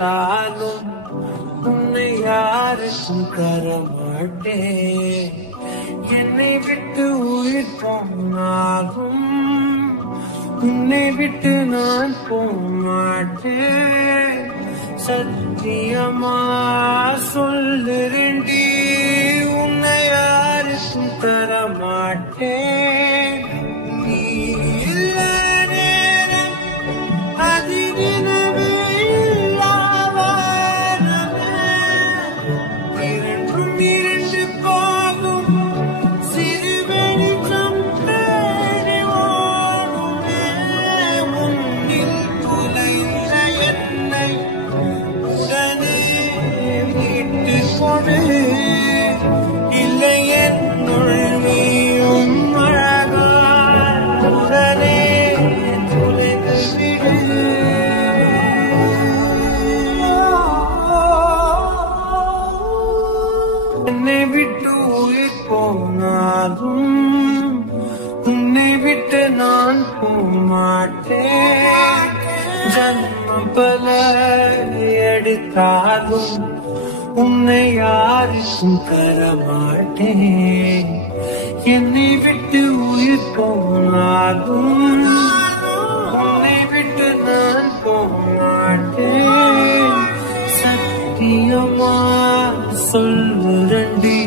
எடுத்தாலும் உன்னை யாருக்கும் தரமாட்டேன். என்னை விட்டு உயிர் போனாலும் உன்னை விட்டு நான் போமாட்டேன். சத்தியமா சொல்லுறேன்டி, உன்னை யாருக்கும் தரமாட்டேன். நீ இல்ல நேரம் அதிரினவே இல்லாவாரமே, இரண்டும் இரண்டு போகும் சிறு வெளிச்சம் தேடி ஓடுமே. உன்னில் துளைந்த என்னை உடனே விட்டு கொடு, இல்லை என்னுள் நீயும் அழகாய் உடனே துளைந்து விடு. என்னை விட்டு உயிர் போனாலும் உன்னை விட்டு நான் போமாட்டேன். ஜன்மம் பல எடுத்தாலும் உன்னை யாருக்கும் தரமாட்டேன். என்னை விட்டு உயிர் போனாலும் உன்னை விட்டு நான் போமாட்டேன். சத்தியமா சொல்லுறேன்டி,